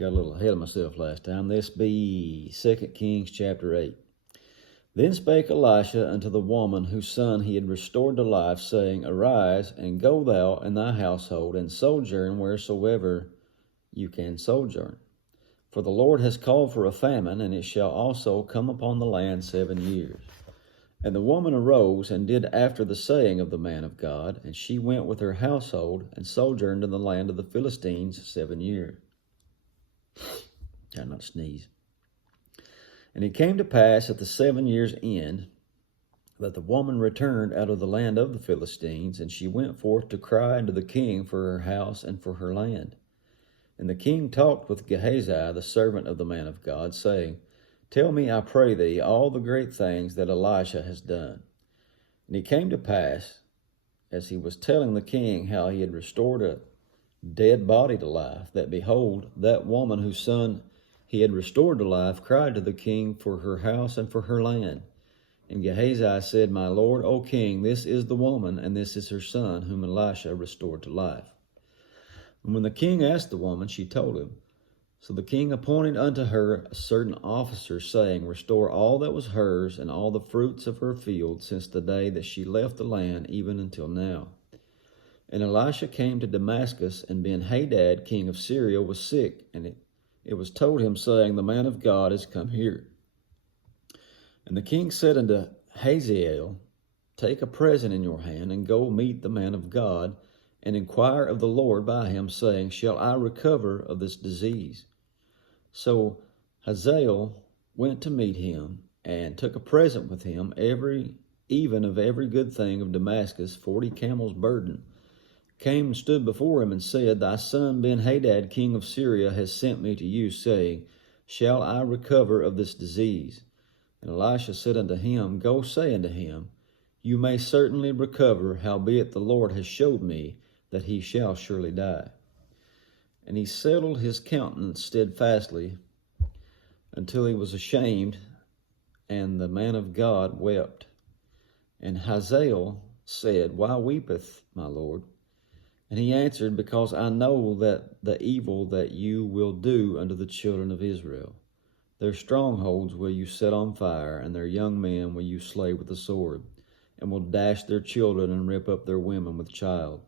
Got a little ahead of myself last time. This be 2 Kings chapter 8. Then spake Elisha unto the woman whose son he had restored to life, saying, Arise, and go thou and thy household, and sojourn wheresoever you can sojourn. For the Lord has called for a famine, and it shall also come upon the land 7 years. And the woman arose and did after the saying of the man of God, and she went with her household, and sojourned in the land of the Philistines 7 years. Try not to sneeze. And it came to pass at the 7 years' end that the woman returned out of the land of the Philistines, and she went forth to cry unto the king for her house and for her land. And the king talked with Gehazi, the servant of the man of God, saying, Tell me, I pray thee, all the great things that Elisha has done. And it came to pass, as he was telling the king how he had restored a dead body to life, that behold, that woman whose son he had restored to life cried to the king for her house and for her land. And Gehazi said, My lord, O king, this is the woman, and this is her son, whom Elisha restored to life. And when the king asked the woman, she told him. So the king appointed unto her a certain officer, saying, Restore all that was hers, and all the fruits of her field, since the day that she left the land, even until now. And Elisha came to Damascus, and Ben-Hadad, king of Syria, was sick, and it was told him, saying, The man of God is come here. And the king said unto Hazael, Take a present in your hand, and go meet the man of God, and inquire of the Lord by him, saying, Shall I recover of this disease? So Hazael went to meet him, and took a present with him, even of every good thing of Damascus, 40 camels' burden. Came and stood before him, and said, Thy son Ben-Hadad, king of Syria, has sent me to you, saying, Shall I recover of this disease? And Elisha said unto him, Go say unto him, You may certainly recover, howbeit the Lord has showed me that he shall surely die. And he settled his countenance steadfastly until he was ashamed, and the man of God wept. And Hazael said, Why weepeth my Lord? And he answered, Because I know that the evil that you will do unto the children of Israel. Their strongholds will you set on fire, and their young men will you slay with the sword, and will dash their children and rip up their women with child.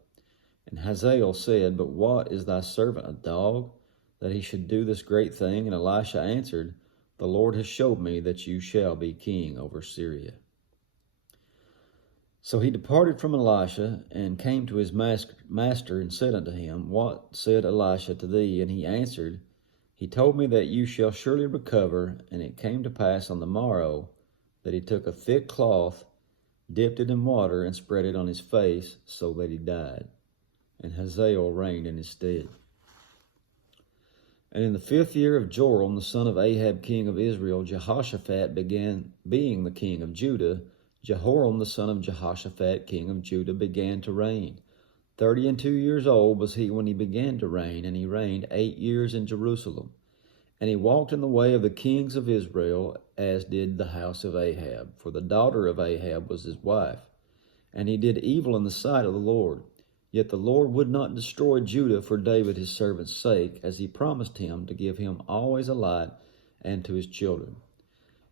And Hazael said, But what is thy servant, a dog, that he should do this great thing? And Elisha answered, The Lord has showed me that you shall be king over Syria. So he departed from Elisha, and came to his master, and said unto him, What said Elisha to thee? And he answered, He told me that you shall surely recover. And it came to pass on the morrow that he took a thick cloth, dipped it in water, and spread it on his face, so that he died. And Hazael reigned in his stead. And in the 5th year of Joram, the son of Ahab, king of Israel, Jehoshaphat began being the king of Judah. Jehoram, the son of Jehoshaphat, king of Judah, began to reign. 32 years old was he when he began to reign, and he reigned 8 years in Jerusalem. And he walked in the way of the kings of Israel, as did the house of Ahab, for the daughter of Ahab was his wife. And he did evil in the sight of the Lord. Yet the Lord would not destroy Judah for David his servant's sake, as he promised him to give him always a light, and to his children.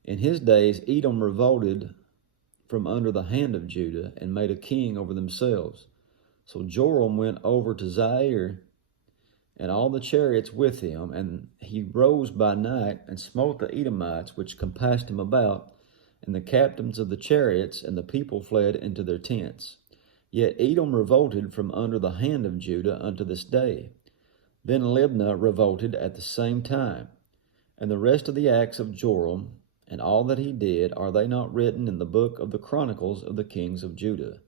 In his days Edom revolted from under the hand of Judah, and made a king over themselves. So Joram went over to Zair, and all the chariots with him, and he rose by night, and smote the Edomites which compassed him about, and the captains of the chariots, and the people fled into their tents. Yet Edom revolted from under the hand of Judah unto this day. Then Libnah revolted at the same time. And the rest of the acts of Joram, and all that he did, are they not written in the book of the Chronicles of the kings of Judah?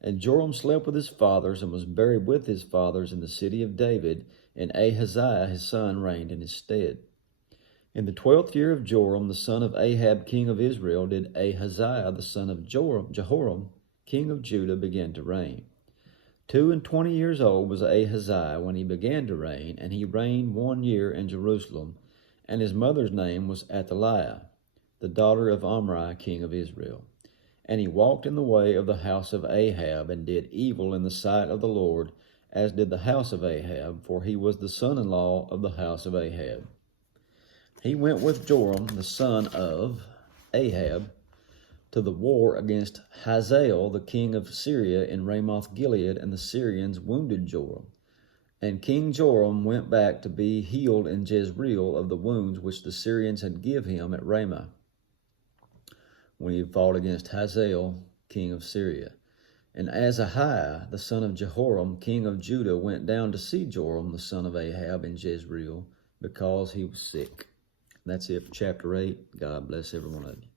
And Joram slept with his fathers, and was buried with his fathers in the city of David, and Ahaziah his son reigned in his stead. In the 12th year of Joram, the son of Ahab, king of Israel, did Ahaziah the son of Jehoram, king of Judah, begin to reign. 22 years old was Ahaziah when he began to reign, and he reigned 1 year in Jerusalem. And his mother's name was Athaliah, the daughter of Omri, king of Israel. And he walked in the way of the house of Ahab, and did evil in the sight of the Lord, as did the house of Ahab, for he was the son-in-law of the house of Ahab. He went with Joram, the son of Ahab, to the war against Hazael, the king of Syria, in Ramoth Gilead, and the Syrians wounded Joram. And King Joram went back to be healed in Jezreel of the wounds which the Syrians had give him at Ramah, when he had fought against Hazael, king of Syria. And Ahaziah, the son of Jehoram, king of Judah, went down to see Joram, the son of Ahab, in Jezreel, because he was sick. That's it for chapter 8. God bless every one of you.